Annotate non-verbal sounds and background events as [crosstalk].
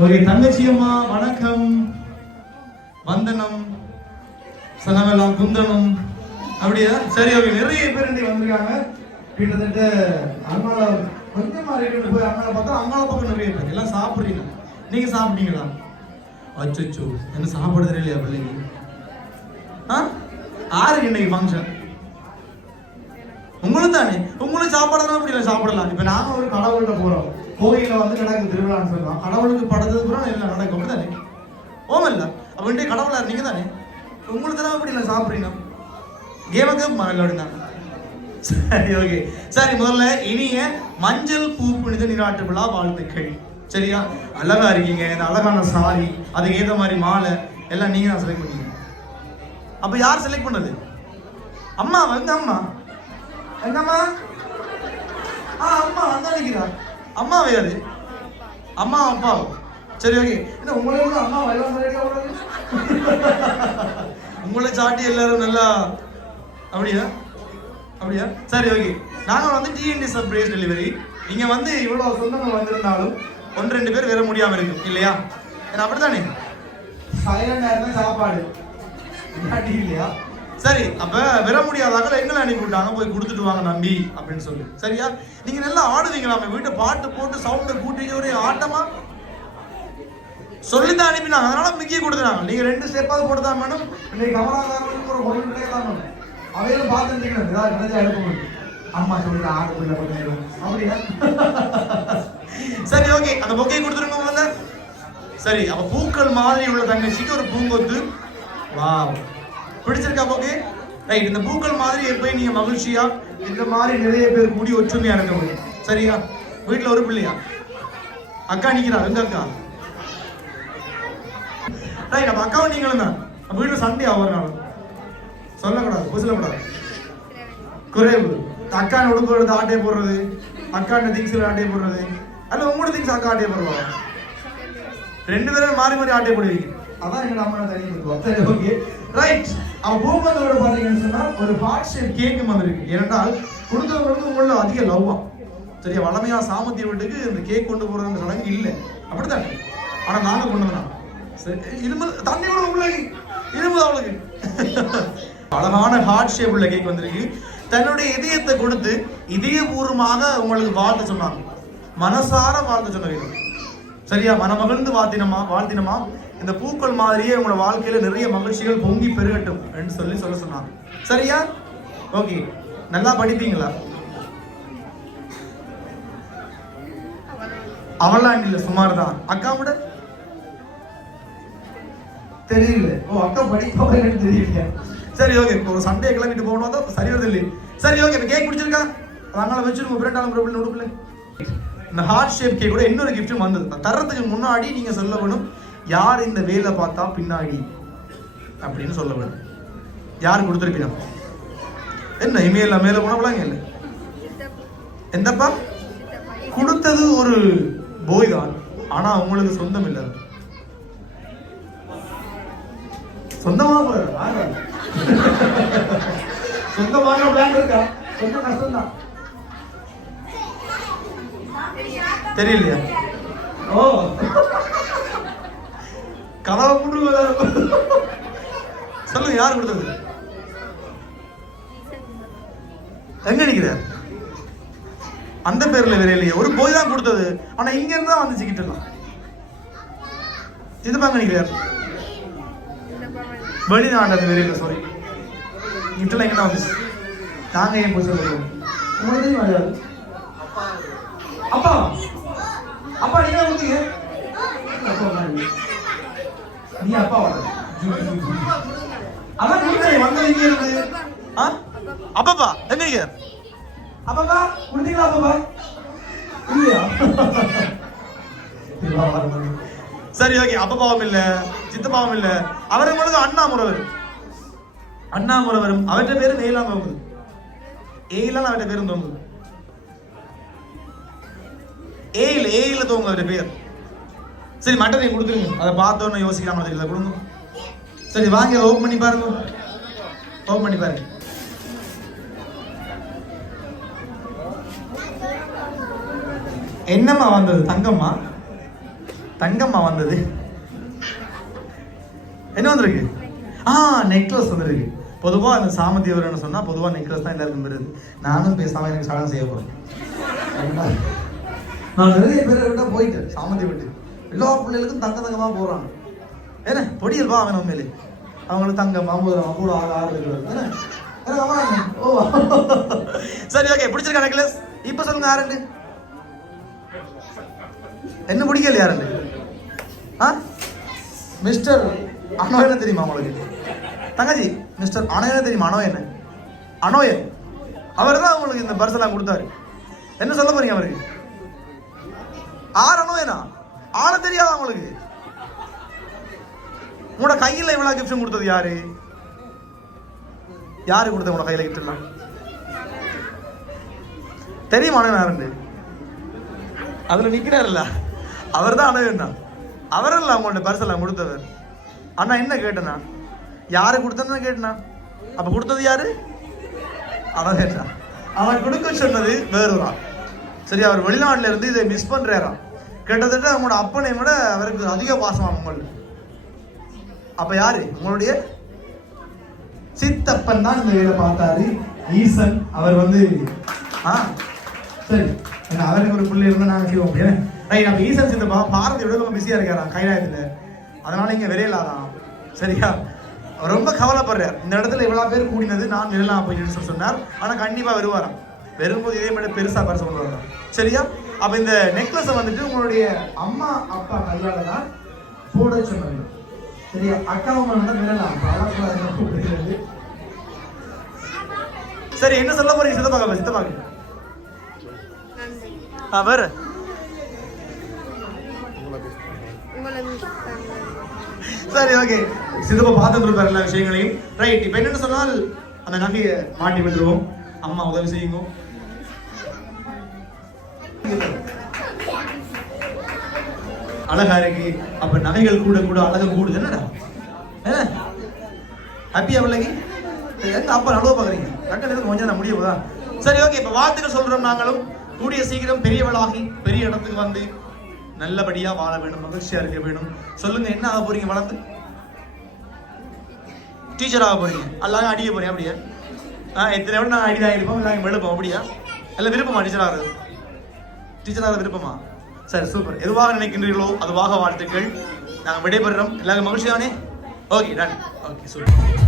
ஒரு ஓகே தங்கச்சி அம்மா வணக்கம். வந்தனம் சனமெல்லாம் குந்தனம். அப்படியா? சரி அவங்க நிறைய பேர் இன்னைக்கு வந்திருக்காங்க. கிட்டத்தட்ட அங்காள கொஞ்சம் மாறிட்டு போய் அங்காள பார்த்தா அங்காள பக்கம் நிறைய பேர். எல்லாம் சாப்பிடுறீங்க. நீங்க சாப்பிட்டீங்களா? அச்சோ என்ன சாப்பிட தெரியலையா பிள்ளைங்க ஆ? ஆருக்கு இன்னைக்கு ஃபங்க்ஷன் உங்களும் தானே உங்களும் சாப்பாடு அப்படி இல்லை சாப்பிடலாம். இப்போ நாங்கள் ஒரு கடவுள்கிட்ட போகிறோம் கோயிலில் வந்து நடக்கும் திருவிழான்னு சொல்லலாம் கடவுளுக்கு படுத்தது கூட எல்லாம் நடக்கும். அப்படிதானே ஓமல்ல. அப்போ இன்றைய கடவுளா நீங்கள் தானே உங்களுக்கு தான் அப்படி இல்லை சாப்பிடுறீங்க. கேமக்கு விளையாடுங்க சரி ஓகே சரி முதல்ல இனிய மஞ்சள் பூ புனித நீராட்டு விழா வாழ்த்துக்கள். சரியா? அழகா இருக்கீங்க. இந்த அழகான சாரி அதுக்கு ஏற்ற மாதிரி மாலை எல்லாம் நீங்க தான் செலக்ட் பண்ணீங்க. அப்ப யார் செலக்ட் பண்ணது? அம்மா வந்து அம்மா. என்னம்மா? ஆ அம்மா வந்து நிக்கிறா அம்மா யாரு அம்மா அப்பா. சரி ஓகே. என்ன உங்களே விட அம்மா உங்களை சாட்டி எல்லாரும் நல்லா அப்படியா? அப்படியா? சரி ஓகே. நாங்கள் வந்து டிஎன்டி சர்ப்ரைஸ் டெலிவரி நீங்கள் வந்து இவ்வளோ சொந்தங்கள் வந்திருந்தாலும் ஒன்று ரெண்டு பேர் வர முடியாமல் இருக்கும் இல்லையா? ஏன்னா அப்படித்தானே? சைலண்டா இருந்தா சாப்பாடு. இல்லையா? சரி அப்ப வர முடியாதாங்க எங்களை அனுப்பி விட்டாங்க போய் கொடுத்துட்டு வாங்க நம்பி அப்படின்னு சொல்லி. சரியா? நீங்க நல்லா ஆடுவீங்களாமே வீட்டை பாட்டு போட்டு சவுண்டை கூட்டிட்டு ஒரு ஆட்டமா? சொல்லித்தான் அனுப்பினாங்க அதனால மிக்கிய கொடுத்துனாங்க நீங்க ரெண்டு ஸ்டெப்பாவது போட்டுதான் மேடம் இன்னைக்கு கமலாதாரனுக்கு ஒரு பொருள் கிடையாது மேடம் அவையிலும் பார்த்துருக்கீங்க ஏதாவது நினைச்சா எடுக்க அம்மா சொல்லிட்டு ஆடு பிள்ளை கொஞ்ச அப்படியா? சரி ஓகே. அந்த பொக்கையை கொடுத்துருங்க முதல்ல சரி அப்ப பூக்கள் மாதிரி உள்ள தங்கச்சிக்கு ஒரு பூங்கொத்து. வா பிடிச்சிருக்கா போக்கு? ரைட் இந்த பூக்கள் மாதிரி எப்போயும் நீங்க மகிழ்ச்சியா? இந்த மாதிரி நிறைய பேர் கூடி ஒற்றுமையா இருக்க முடியும். சரியா? வீட்டுல ஒரு பிள்ளையா? அக்கா நிக்கிறா எங்க அக்கா? ரைட் அப்ப அக்காவும் நீங்களும் தான். அப்ப வீட்டுல சண்டே ஒரு நாள். சொல்லக்கூடாது புசலக்கூடாது. குறைவு. அக்கான உடுப்பு ஆட்டையை போடுறது. அக்கான திங்ஸ்ல ஆட்டையை போடுறது. அல்ல உங்களோட திங்ஸ் அக்கா ஆட்டையை போடுவாங்க ரெண்டு பேரும் மாறி மாறி ஆட்டையை போடுவீங்க. அதான் எங்க அம்மா தனி ஓகே ரைட் அவன் பூமந்தோட பாத்தீங்கன்னு சொன்னா ஒரு ஹார்ட் ஷேப் கேக்கு மாதிரி இருக்கு ஏனென்றால் கொடுத்தவங்களுக்கு உள்ள அதிக லவ்வா சரியா வளமையா சாமத்திய வீட்டுக்கு இந்த கேக் கொண்டு போறது அந்த சடங்கு இல்லை. அப்படித்தானே ஆனா நாங்க கொண்டு வந்தோம் சரி இரும்பு தண்ணி விட உங்களுக்கு இரும்பு அவளுக்கு. அழகான ஹார்ட் ஷேப் உள்ள கேக் வந்திருக்கு. தன்னுடைய இதயத்தை கொடுத்து இதயபூர்வமாக உங்களுக்கு வாழ்த்து சொன்னாங்க. மனசார வாழ்த்து சொன்னவங்க சரியா மனமகிழ்ந்து வாழ்த்தினமா வாழ்த்தினமா? இந்த பூக்கள் மாதிரியே உங்களோட வாழ்க்கையில நிறைய மகிழ்ச்சிகள் பொங்கி பெருகட்டும் அப்படின்னு சொல்லி சொல்ல சொன்னாங்க. சரியா? ஓகே. நல்லா படிப்பீங்களா? அவளாம் இல்ல சுமார் தான் அக்கா விட தெரியல. ஓ அக்கா படிப்பாவே எனக்கு தெரியல சரி ஓகே. ஒரு சண்டே கிளம்பிட்டு போகணும் தான் சரி வருது இல்லை சரி ஓகே. கேக் பிடிச்சிருக்கா? அதனால வச்சிருங்க பிரெண்டாலும் பிரபல உடுப்புல. இந்த ஹார்ட் ஷேப் கேக் கூட இன்னொரு கிஃப்ட்டும் வந்தது. நான் தர்றதுக்கு முன்னாடி நீங்க சொல்ல வேணும் யார் இந்த வேலை பார்த்தா பின்னாடி அப்படின்னு சொல்ல வேணும். யார் கொடுத்துருப்பினா என்ன இமெயில்ல மேல போனவளாங்க இல்லை? எந்தப்பா? கொடுத்தது ஒரு போய் தான் ஆனா அவங்களுக்கு சொந்தம் இல்லை சொந்தமாக சொந்தமா சொந்தமான பிளான் இருக்கா? சொந்த கஷ்டம் தான் தெரியலையா? ஓ. கதவை இருக்கும் சொல்லுங்க யார் கொடுத்தது? எங்க நிக்கிறார் அந்த பேர்ல வேற இல்லையே. ஒரு போய் தான் கொடுத்தது. ஆனா இங்க இருந்து தான் வந்துச்சு கிட்ட இது பாங்க நிக்கிறார் வெளிநாட்டு வேற இல்லை சாரி இட்டல எங்க வந்துச்சு? தாங்க ஏன் போய் சொல்லுவோம் உங்களுக்கு அப்பா. அப்பா நீங்க கொடுத்தீங்க அப்பா வந்தாரு. நீ அப்பா வர அதான் கொடுத்தேன் வந்த இங்க இருந்து அப்பப்பா எங்க நீங்க அப்பப்பா குடுத்தீங்களா அப்பப்பா? இல்லையா? [laughs] சரி ஓகே. அப்பப்பாவும் இல்ல சித்தப்பாவும் இல்ல. அவரை பொழுது அண்ணா முறவர். அண்ணா முறவரும். அவற்ற பேரு நெய்லாம் தோங்குது. ஏயிலாம் அவற்ற பேரும் தோங்குது. ஏயில் ஏயில தோங்க அவருடைய பேர். சரி மட்டன் கொடுத்துருங்க. அதை பார்த்தோன்னு யோசிக்காம தெரியல கொடுங்க. சரி வாங்க ஓப்பன் பண்ணி பாருங்க. ஓப்பன் பண்ணி பாருங்க. என்னம்மா வந்தது? தங்கம்மா? தங்கம்மா வந்தது. என்ன வந்திருக்கு? ஆ நெக்லஸ் வந்திருக்கு. பொதுவாக அந்த சாமந்தி வரன்னு சொன்னால் பொதுவாக நெக்லஸ் தான் எல்லாருக்கும் வருது நானும் பேசாமல் எனக்கு சடங்கு செய்ய போகிறேன் நான் நிறைய பேரை விட்டால் போயிட்டேன். சாமந்தி விட்டு எல்லா பிள்ளைகளுக்கும் தங்க தங்கமாக போகிறாங்க என்ன பொடியல் வாங்க உண்மையிலே அவங்களுக்கு தங்கம் மாம்பூரம் கூட ஆறு ஆறு ஓ சரி ஓகே பிடிச்சிருக்கா நெக்லஸ் இப்போ சொல்லுங்க யாருன்னு என்ன பிடிக்கல யாருன்னு ஆ? மிஸ்டர் அனோயன் தெரியுமா உங்களுக்கு? தங்கச்சி மிஸ்டர் அனோயன் தெரியுமா? அனோயன் அனோயன் அவர் தான் உங்களுக்கு இந்த பர்ஸ் கொடுத்தாரு. என்ன சொல்ல போறீங்க அவருக்கு ஆர் அனோயனா ஆள தெரியாதா உங்களுக்கு? உங்களோட கையில இவ்வளவு கிஃப்ட் கொடுத்தது யாரு? யாரு கொடுத்த உங்களோட கையில கிஃப்ட் தெரியுமா அனோயன் யாருன்னு? அதுல நிக்கிறாருல்ல. அவர் தான் அனோயன் தான் அவரல்ல அவங்களோட பர்ஸ் எல்லாம் கொடுத்தவர். அண்ணா என்ன கேட்டனா யாரு கொடுத்தன்னு கேட்டனா அப்ப கொடுத்தது யாரு? அவன் கேட்டான். அவன் கொடுக்க சொன்னது வேறுதான் சரி அவர் வெளிநாட்டுல இருந்து இதை மிஸ் பண்றாராம். கிட்டத்தட்ட அவங்களோட அப்பனை விட அவருக்கு அதிக பாசம் அவங்களுக்கு அப்ப யாரு? உங்களுடைய சித்தப்பன் தான் இந்த வேலை பார்த்தாரு. ஈசன் அவர் வந்து ஆ சரி. அவருக்கு ஒரு பிள்ளை இருந்தா நாங்க செய்வோம். ரைட் அப்ப ஈசன் சித்தப்பா பாரதி விட ரொம்ப பிஸியா இருக்காராம் கைலாயத்துல? அதனால இங்க விரையலாதான் சரியா? அவர் ரொம்ப கவலைப்படுறார். இந்த இடத்துல இவ்வளவு பேர் கூடினது நான் விரலாம் அப்படின்னு சொல்லி சொன்னார். ஆனா கண்டிப்பா வருவாராம். வரும்போது இதே மாதிரி பெருசா பெருசா கொண்டு வரலாம் சரியா? அப்ப இந்த நெக்லஸை வந்துட்டு உங்களுடைய அம்மா அப்பா கையால தான் போட சொன்னாங்க சரியா அக்காவும் வேணா விரலாம் அழக்கூடாதுன்னு சரி என்ன சொல்ல போறீங்க? சித்தப்பாக்க சித்தப்பாக்க அவர் சரி ஓகே. சிதப்பா பார்த்துட்டு இருப்பார் எல்லா விஷயங்களையும். ரைட் இப்போ என்னென்னு சொன்னால் அந்த நகையை மாட்டி விட்டுருவோம். அம்மா உதவி செய்யுங்க. அழகா இருக்கு அப்ப நகைகள் கூட கூட அழகு கூடுது. என்னடா? ஹாப்பியா பிள்ளைக்கு எங்க அப்பா நடுவ பாக்குறீங்க கட்ட கொஞ்சம் முடிய போதா? சரி ஓகே இப்ப வாழ்த்துக்கள் சொல்றோம் நாங்களும். கூடிய சீக்கிரம் பெரியவளாகி பெரிய இடத்துக்கு வந்து நல்லபடியா வாழ வேணும் மகிழ்ச்சியா இருக்க வேணும் சொல்லுங்க என்ன ஆக போறீங்க வளர்ந்து டீச்சர் ஆக போறீங்க. எல்லாரும் அடிக்க போறீங்க அப்படியா? ஆ எத்தனை விட நான் அடிதான் இருப்போம் எல்லாரும் அப்படியா? இல்ல விருப்பமா டீச்சர் ஆகிறது? டீச்சர் ஆகிறது விருப்பமா? சரி சூப்பர் எதுவாக நினைக்கின்றீர்களோ அதுவாக வாழ்த்துக்கள். நாங்கள் விடைபெறுறோம் எல்லாரும் மகிழ்ச்சி தானே ஓகே டன் ஓகே சூப்பர்